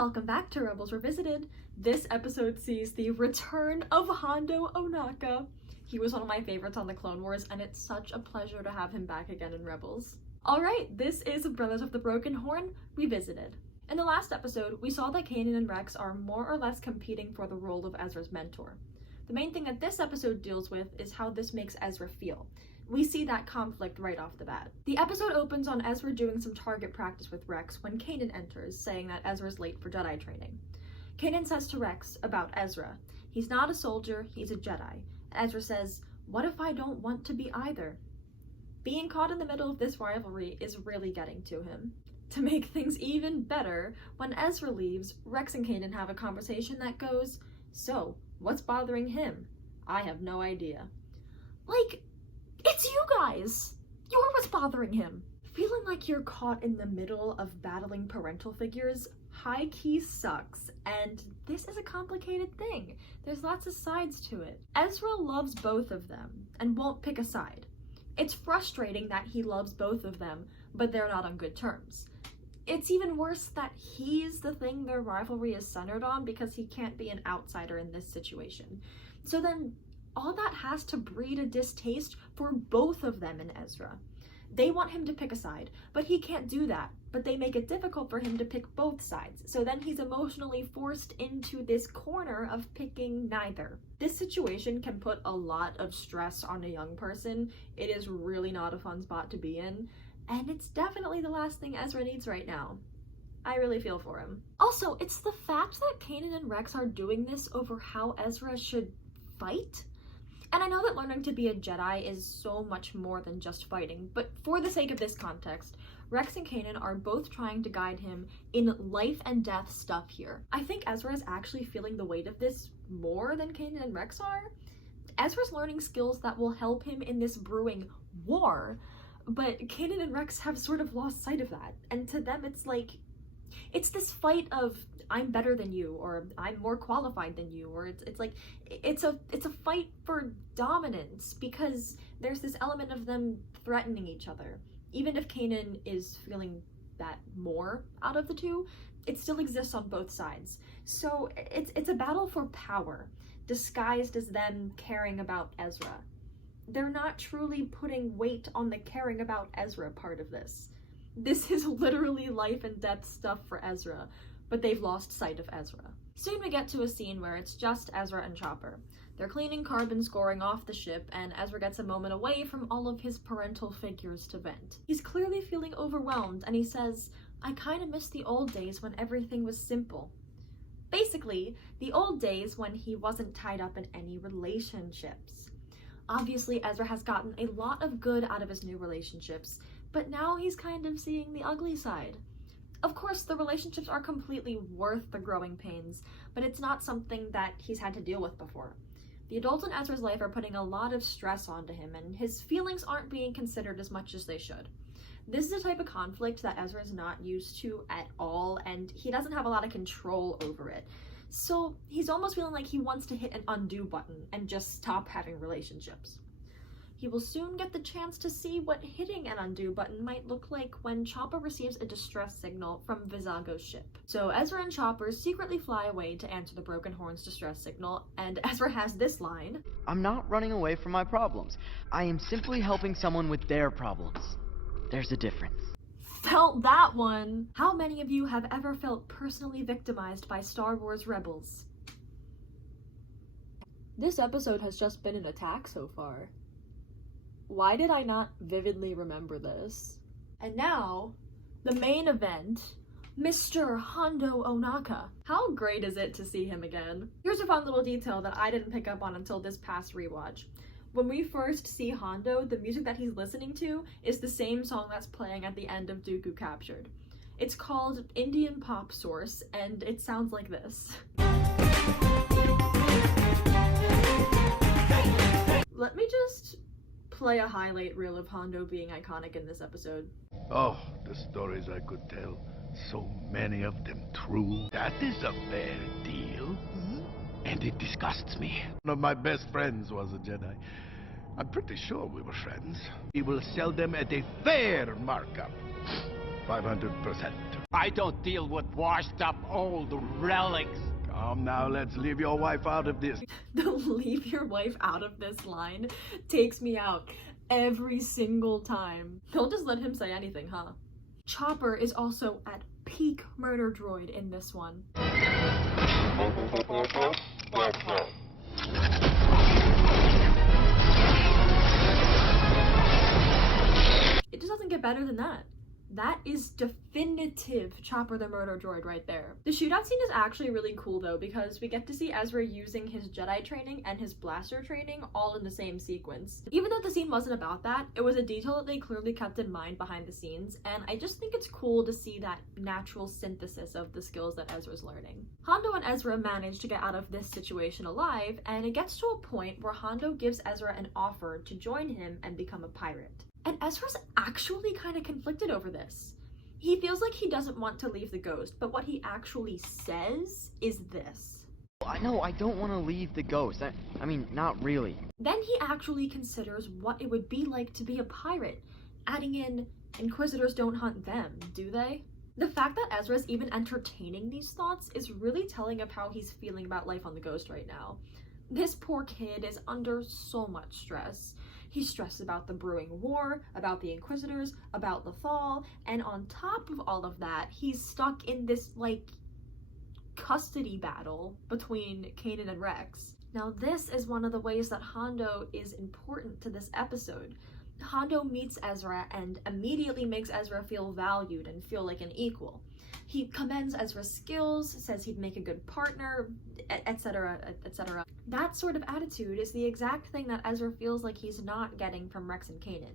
welcome back to Rebels Revisited. This episode sees the return of HONDOOOO. He was one of my favorites on the Clone Wars, and it's such a pleasure to have him back again in Rebels. Alright, this is Brothers of the Broken Horn Revisited. In the last episode, we saw that Kanan and Rex are more or less competing for the role of Ezra's mentor. The main thing that this episode deals with is how this makes Ezra feel. We see that conflict right off the bat. The episode opens on Ezra doing some target practice with Rex when Kanan enters, saying that Ezra's late for Jedi training. Kanan says to Rex about Ezra, he's not a soldier, he's a Jedi. Ezra says, what if I don't want to be either? Being caught in the middle of this rivalry is really getting to him. To make things even better, when Ezra leaves, Rex and Kanan have a conversation that goes, so, what's bothering him? I have no idea. Like, it's you guys! You're what's bothering him! Feeling like you're caught in the middle of battling parental figures high-key sucks, and this is a complicated thing. There's lots of sides to it. Ezra loves both of them, and won't pick a side. It's frustrating that he loves both of them, but they're not on good terms. It's even worse that he's the thing their rivalry is centered on because he can't be an outsider in this situation. So then, all that has to breed a distaste for both of them and Ezra. They want him to pick a side, but he can't do that, but they make it difficult for him to pick both sides, so then he's emotionally forced into this corner of picking neither. This situation can put a lot of stress on a young person. It is really not a fun spot to be in, and it's definitely the last thing Ezra needs right now. I really feel for him. Also, it's the fact that Kanan and Rex are doing this over how Ezra should fight. And I know that learning to be a Jedi is so much more than just fighting, but for the sake of this context, Rex and Kanan are both trying to guide him in life and death stuff here. I think Ezra is actually feeling the weight of this more than Kanan and Rex are. Ezra's learning skills that will help him in this brewing war, but Kanan and Rex have sort of lost sight of that, and to them it's like, it's this fight of I'm better than you, or I'm more qualified than you, or it's a fight for dominance because there's this element of them threatening each other. Even if Kanan is feeling that more out of the two, it still exists on both sides. So it's a battle for power, disguised as them caring about Ezra. They're not truly putting weight on the caring about Ezra part of this. This is literally life and death stuff for Ezra, but they've lost sight of Ezra. Soon we get to a scene where it's just Ezra and Chopper. They're cleaning carbon scoring off the ship, and Ezra gets a moment away from all of his parental figures to vent. He's clearly feeling overwhelmed, and he says, I kinda miss the old days when everything was simple. Basically, the old days when he wasn't tied up in any relationships. Obviously, Ezra has gotten a lot of good out of his new relationships, but now he's kind of seeing the ugly side. Of course, the relationships are completely worth the growing pains, but it's not something that he's had to deal with before. The adults in Ezra's life are putting a lot of stress onto him, and his feelings aren't being considered as much as they should. This is a type of conflict that Ezra is not used to at all, and he doesn't have a lot of control over it. So he's almost feeling like he wants to hit an undo button and just stop having relationships. He will soon get the chance to see what hitting an undo button might look like when Chopper receives a distress signal from Vizago's ship. So Ezra and Chopper secretly fly away to answer the Broken Horn's distress signal, and Ezra has this line. I'm not running away from my problems. I am simply helping someone with their problems. There's a difference. Felt that one! How many of you have ever felt personally victimized by Star Wars Rebels? This episode has just been an attack so far. Why did I not vividly remember this? And now, the main event, Mr. HONDOOOO. How great is it to see him again? Here's a fun little detail that I didn't pick up on until this past rewatch. When we first see Hondo, the music that he's listening to is the same song that's playing at the end of Dooku Captured. It's called Indian Pop Source, and it sounds like this. Let me just play a highlight reel of Hondo being iconic in this episode. Oh, the stories I could tell. So many of them true. That is a fair deal. And it disgusts me. One of my best friends was a Jedi. I'm pretty sure we were friends. We will sell them at a fair markup. 500%. I don't deal with washed up old relics. Come now, let's leave your wife out of this. The leave your wife out of this line takes me out every single time. Don't just let him say anything, huh? Chopper is also at peak murder droid in this one. It just doesn't get better than that. That is definitive Chopper the murder droid right there. The shootout scene is actually really cool though, because we get to see Ezra using his Jedi training and his blaster training all in the same sequence. Even though the scene wasn't about that, it was a detail that they clearly kept in mind behind the scenes, and I just think it's cool to see that natural synthesis of the skills that Ezra's learning. Hondo and Ezra manage to get out of this situation alive, and it gets to a point where Hondo gives Ezra an offer to join him and become a pirate. And Ezra's actually kind of conflicted over this. He feels like he doesn't want to leave the Ghost, but what he actually says is this. No, I don't want to leave the Ghost. I mean, not really. Then he actually considers what it would be like to be a pirate, adding in, Inquisitors don't hunt them, do they? The fact that Ezra's even entertaining these thoughts is really telling of how he's feeling about life on the Ghost right now. This poor kid is under so much stress. He's stressed about the brewing war, about the Inquisitors, about the fall, and on top of all of that, he's stuck in this, custody battle between Kanan and Rex. Now, this is one of the ways that Hondo is important to this episode. Hondo meets Ezra and immediately makes Ezra feel valued and feel like an equal. He commends Ezra's skills, says he'd make a good partner, etc., etc. That sort of attitude is the exact thing that Ezra feels like he's not getting from Rex and Kanan.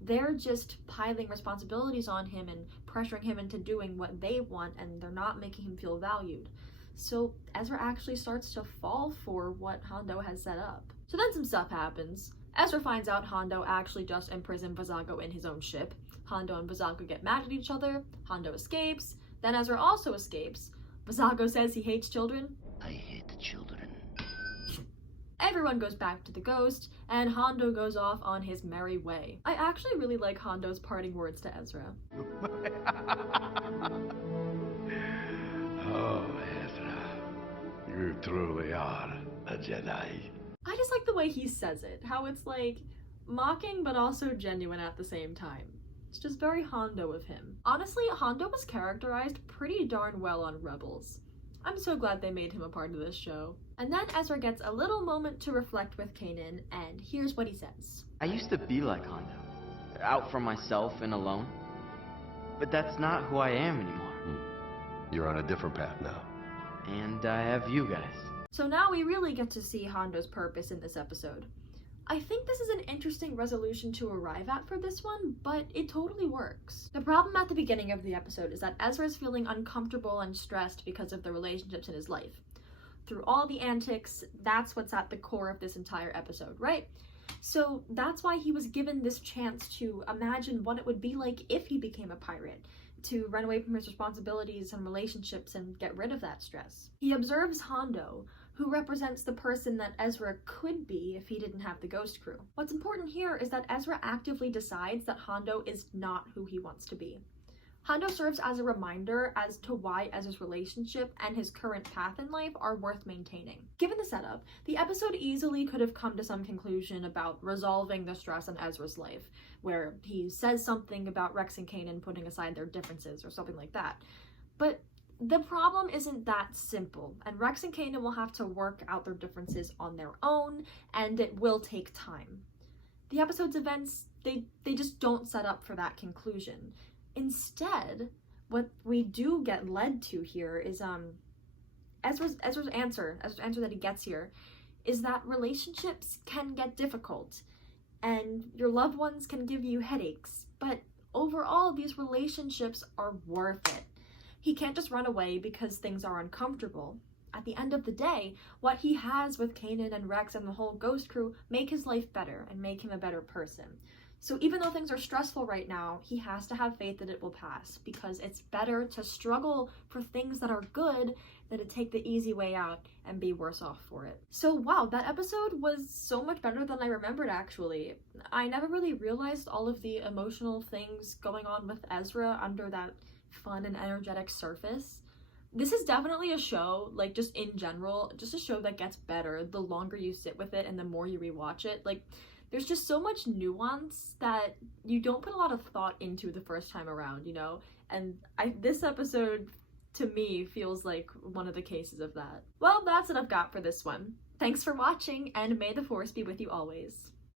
They're just piling responsibilities on him and pressuring him into doing what they want, and they're not making him feel valued. So Ezra actually starts to fall for what Hondo has set up. So then some stuff happens. Ezra finds out Hondo actually just imprisoned Vizago in his own ship. Hondo and Vizago get mad at each other. Hondo escapes. Then Ezra also escapes. Vizago says he hates children. I hate children. Everyone goes back to the Ghost, and Hondo goes off on his merry way. I actually really like Hondo's parting words to Ezra. Oh, Ezra, you truly are a Jedi. I just like the way he says it, how it's mocking but also genuine at the same time. It's just very Hondo of him. Honestly, Hondo was characterized pretty darn well on Rebels. I'm so glad they made him a part of this show. And then Ezra gets a little moment to reflect with Kanan, and here's what he says. I used to be like Hondo, out for myself and alone. But that's not who I am anymore. You're on a different path now. And I have you guys. So now we really get to see Hondo's purpose in this episode. I think this is an interesting resolution to arrive at for this one, but it totally works. The problem at the beginning of the episode is that Ezra is feeling uncomfortable and stressed because of the relationships in his life. Through all the antics, that's what's at the core of this entire episode, right? So that's why he was given this chance to imagine what it would be like if he became a pirate, to run away from his responsibilities and relationships and get rid of that stress. He observes Hondo, who represents the person that Ezra could be if he didn't have the Ghost crew. What's important here is that Ezra actively decides that Hondo is not who he wants to be. Hondo serves as a reminder as to why Ezra's relationship and his current path in life are worth maintaining. Given the setup, the episode easily could have come to some conclusion about resolving the stress in Ezra's life, where he says something about Rex and Kanan putting aside their differences or something like that. But the problem isn't that simple, and Rex and Kanan will have to work out their differences on their own, and it will take time. The episode's events, they just don't set up for that conclusion. Instead, what we do get led to here is Ezra's answer that he gets here is that relationships can get difficult, and your loved ones can give you headaches, but overall these relationships are worth it. He can't just run away because things are uncomfortable. At the end of the day, what he has with Kanan and Rex and the whole Ghost crew make his life better and make him a better person. So even though things are stressful right now, he has to have faith that it will pass, because it's better to struggle for things that are good than to take the easy way out and be worse off for it. So wow, that episode was so much better than I remembered actually. I never really realized all of the emotional things going on with Ezra under that fun and energetic surface. This is definitely a show, like, just in general, just a show that gets better the longer you sit with it and the more you rewatch it. Like, there's just so much nuance that you don't put a lot of thought into the first time around, you know? And this episode, to me, feels like one of the cases of that. Well, that's what I've got for this one. Thanks for watching, and may the Force be with you always.